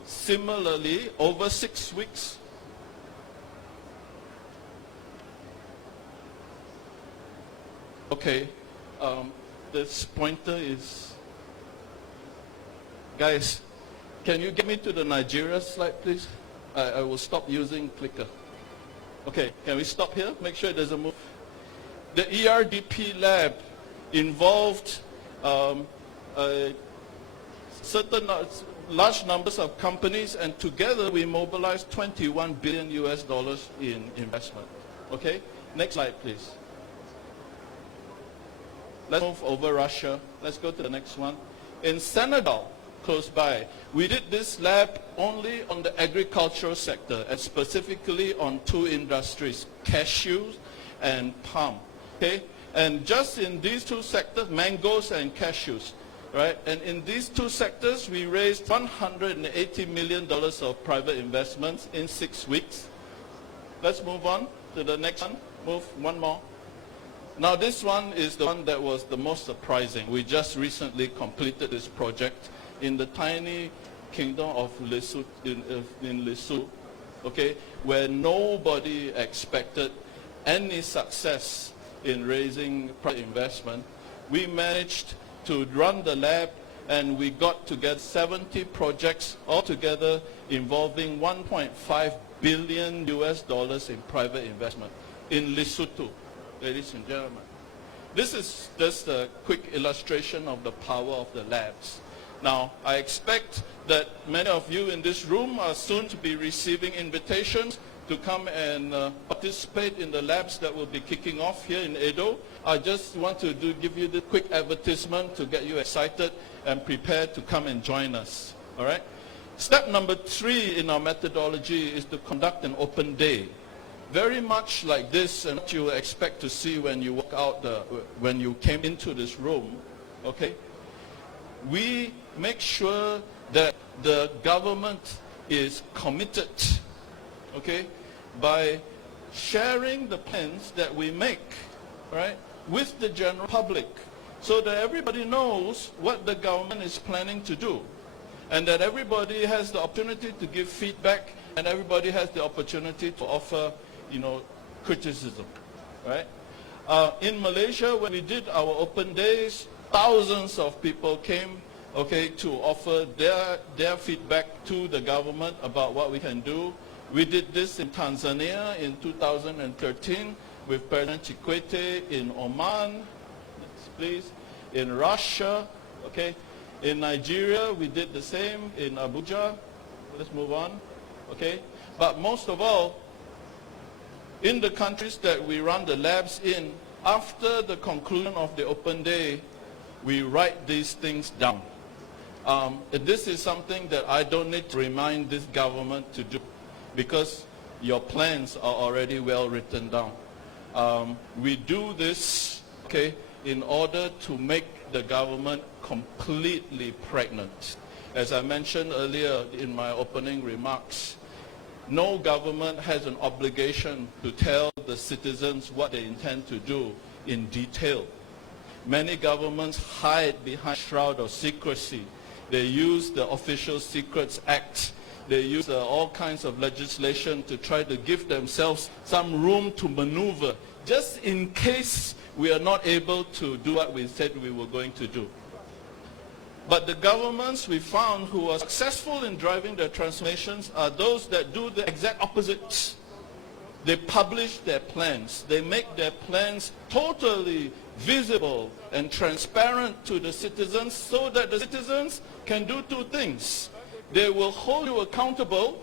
Similarly, over 6 weeks, okay, this pointer is, guys, can you get me to the Nigeria slide, please? I will stop using clicker. Okay, can we stop here? Make sure it doesn't move. The ERDP lab involved certain large numbers of companies, and together we mobilized $21 billion in investment. Okay, next slide, please. Let's move over Russia. Let's go to the next one. In Senegal, close by, we did this lab only on the agricultural sector, and specifically on 2 industries, cashews and palm. Okay? And just in these 2 sectors, mangoes and cashews, right? And in these 2 sectors, we raised $180 million of private investments in 6 weeks. Let's move on to the next one. Move one more. Now this one is the one that was the most surprising. We just recently completed this project in the tiny kingdom of Lesotho, in Lesotho, okay, where nobody expected any success in raising private investment. We managed to run the lab, and we got together 70 projects altogether involving $1.5 billion in private investment in Lesotho, ladies and gentlemen. This is just a quick illustration of the power of the labs. Now, I expect that many of you in this room are soon to be receiving invitations to come and participate in the labs that will be kicking off here in Edo. I just want to give you the quick advertisement to get you excited and prepared to come and join us. All right? Step number 3 in our methodology is to conduct an open day. Very much like this and what you expect to see when you walk out, when you came into this room, okay? We make sure that the government is committed, okay, by sharing the plans that we make, right, with the general public, so that everybody knows what the government is planning to do, and that everybody has the opportunity to give feedback, and everybody has the opportunity to offer, criticism, right? In Malaysia, when we did our open days, thousands of people came, okay, to offer their feedback to the government about what we can do. We did this in Tanzania in 2013 with President Kikwete, in Oman, please, in Russia, okay. In Nigeria, we did the same in Abuja. Let's move on, okay. But most of all, in the countries that we run the labs in, after the conclusion of the open day, we write these things down. This is something that I don't need to remind this government to do, because your plans are already well written down. We do this, okay, in order to make the government completely pregnant. As I mentioned earlier in my opening remarks, no government has an obligation to tell the citizens what they intend to do in detail. Many governments hide behind a shroud of secrecy. They use the Official Secrets Act. They use all kinds of legislation to try to give themselves some room to maneuver, just in case we are not able to do what we said we were going to do. But the governments we found who are successful in driving their transformations are those that do the exact opposite. They publish their plans. They make their plans totally visible and transparent to the citizens, so that the citizens can do two things. They will hold you accountable,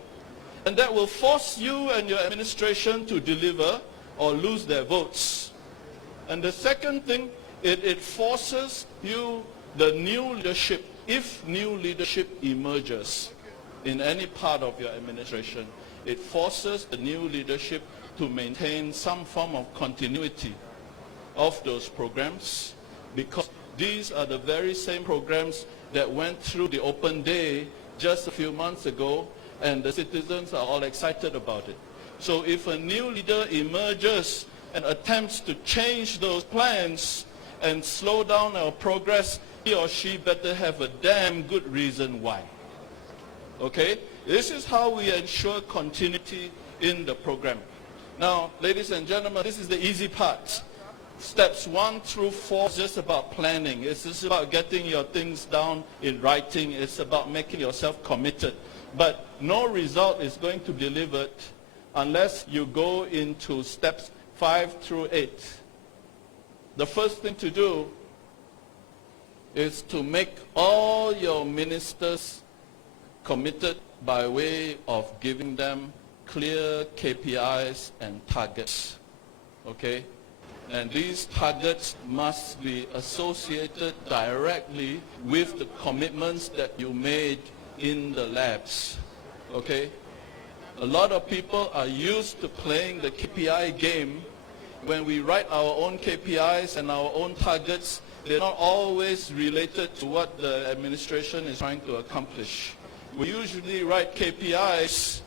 and that will force you and your administration to deliver or lose their votes. And the second thing, it forces you, the new leadership, if new leadership emerges in any part of your administration, it forces the new leadership to maintain some form of continuity of those programs, because these are the very same programs that went through the open day just a few months ago, and the citizens are all excited about it. So if a new leader emerges and attempts to change those plans and slow down our progress, he or she better have a damn good reason why. Okay? This is how we ensure continuity in the program. Now, ladies and gentlemen, this is the easy part. Steps 1 through 4 is just about planning. It's just about getting your things down in writing. It's about making yourself committed. But no result is going to be delivered unless you go into steps 5 through 8. The first thing to do is to make all your ministers committed by way of giving them clear KPIs and targets. Okay? And these targets must be associated directly with the commitments that you made in the labs. Okay? A lot of people are used to playing the KPI game. When we write our own KPIs and our own targets, they're not always related to what the administration is trying to accomplish. We usually write KPIs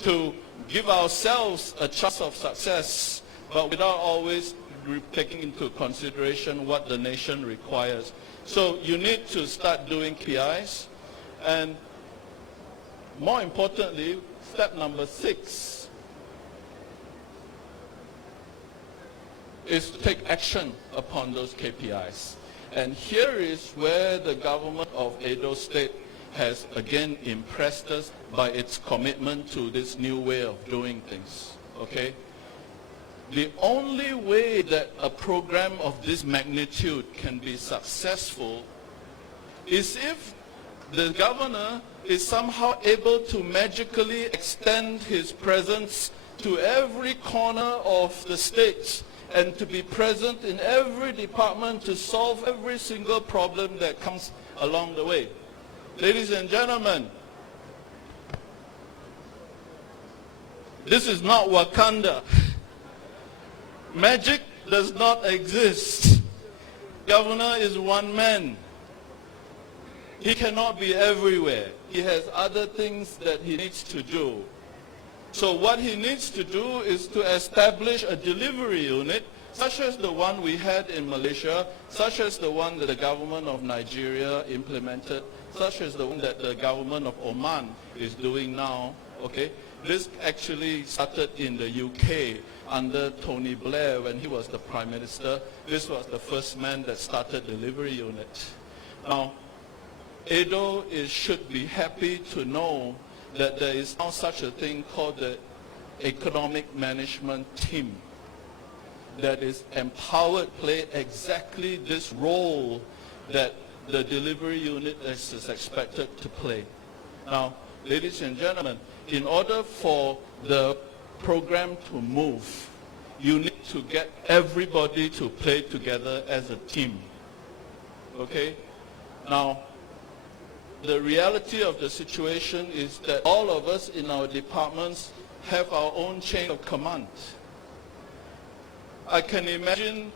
to give ourselves a chance of success, but without always taking into consideration what the nation requires. So you need to start doing KPIs. And more importantly, step number 6 is to take action upon those KPIs. And here is where the government of Edo State has again impressed us by its commitment to this new way of doing things. Okay? The only way that a program of this magnitude can be successful is if the governor is somehow able to magically extend his presence to every corner of the state and to be present in every department to solve every single problem that comes along the way. Ladies and gentlemen, This is not Wakanda. Magic does not exist. Governor is one man. He cannot be everywhere. He has other things that he needs to do. So what he needs to do is to establish a delivery unit, such as the one we had in Malaysia, such as the one that the government of Nigeria implemented, such as the one that the government of Oman is doing now. Okay, this actually started in the UK under Tony Blair when he was the Prime Minister. This was the first man that started delivery unit. Now, Edo should be happy to know that there is now such a thing called the economic management team that is empowered to play exactly this role that the delivery unit is expected to play. Now, ladies and gentlemen, in order for the program to move, you need to get everybody to play together as a team. Okay? Now, the reality of the situation is that all of us in our departments have our own chain of command. I can imagine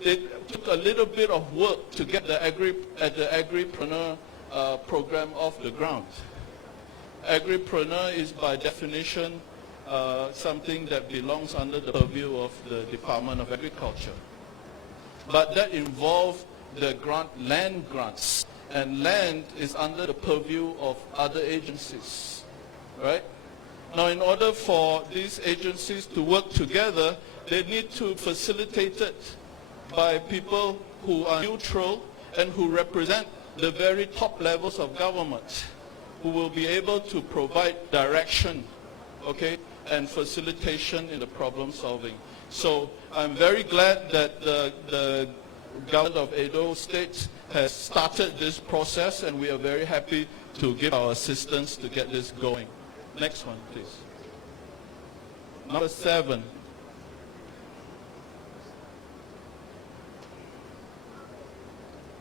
it took a little bit of work to get the agripreneur program off the ground. Agripreneur is by definition something that belongs under the purview of the Department of Agriculture. But that involved the land grants. And land is under the purview of other agencies, right? Now, in order for these agencies to work together, they need to facilitate it by people who are neutral and who represent the very top levels of government, who will be able to provide direction, okay, and facilitation in the problem solving. So I'm very glad that the government of Edo State has started this process, and we are very happy to give our assistance to get this going. Next one, please. Number 7.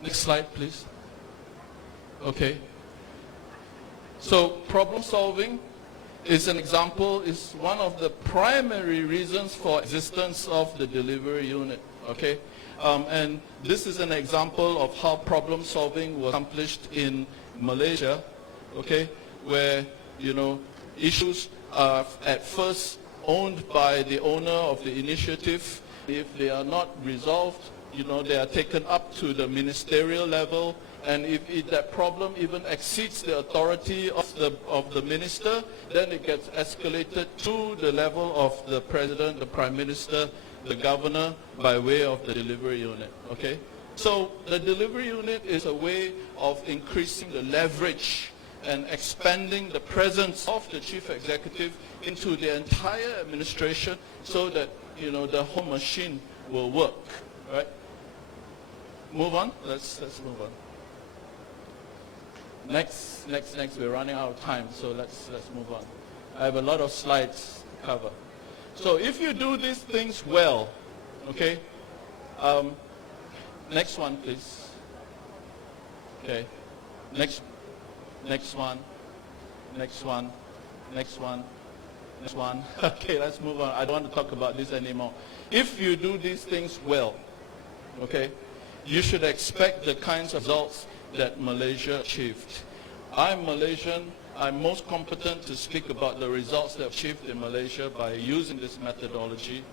Next slide, please. Okay. So problem solving is an example, is one of the primary reasons for existence of the delivery unit. Okay. And this is an example of how problem solving was accomplished in Malaysia, okay, where, you know, issues are at first owned by the owner of the initiative. If they are not resolved, you know, they are taken up to the ministerial level, and if that problem even exceeds the authority of the minister, then it gets escalated to the level of the president, the prime minister, the governor, by way of the delivery unit, okay? So the delivery unit is a way of increasing the leverage and expanding the presence of the chief executive into the entire administration so that, you know, the whole machine will work, right? Move on, let's move on. Next, we're running out of time, so let's move on. I have a lot of slides to cover. So if you do these things well, okay, next one, please. Okay, next one. Okay, let's move on. I don't want to talk about this anymore. If you do these things well, okay, you should expect the kinds of results that Malaysia achieved. I'm Malaysian. I'm most competent to speak about the results that achieved in Malaysia by using this methodology.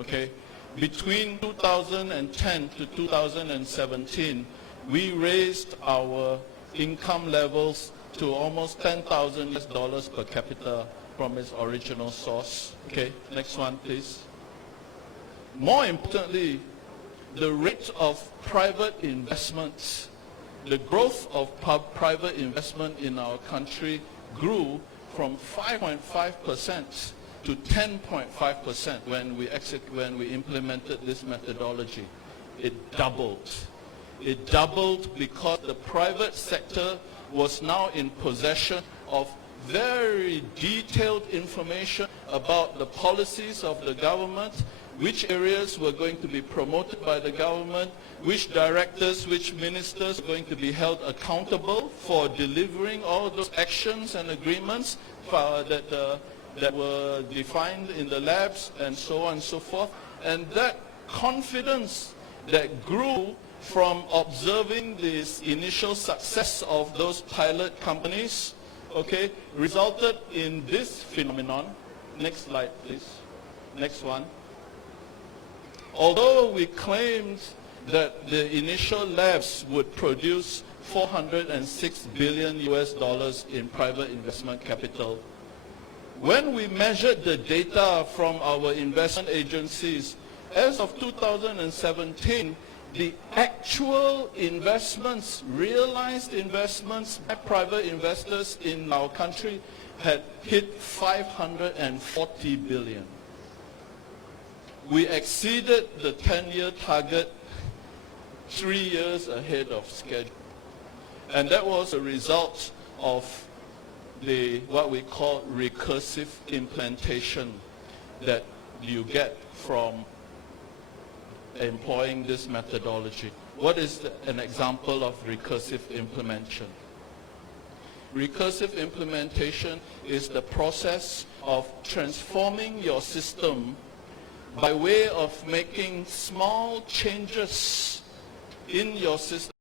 Okay, between 2010 to 2017, we raised our income levels to almost $10,000 per capita from its original source. Okay, next one, please. More importantly, the rate of private investments, the growth of private investment in our country grew from 5.5% to 10.5% when we implemented this methodology. It doubled. It doubled because the private sector was now in possession of very detailed information about the policies of the government, which areas were going to be promoted by the government, which directors, which ministers are going to be held accountable for delivering all those actions and agreements that that were defined in the labs and so on and so forth. And that confidence that grew from observing this initial success of those pilot companies, okay, resulted in this phenomenon. Next slide, please. Next one. Although we claimed that the initial labs would produce $406 billion in private investment capital, when we measured the data from our investment agencies, as of 2017, the actual investments, realized investments by private investors in our country had hit $540 billion. We exceeded the 10-year target 3 years ahead of schedule. And that was a result of what we call recursive implementation that you get from employing this methodology. What is an example of recursive implementation? Recursive implementation is the process of transforming your system by way of making small changes in your system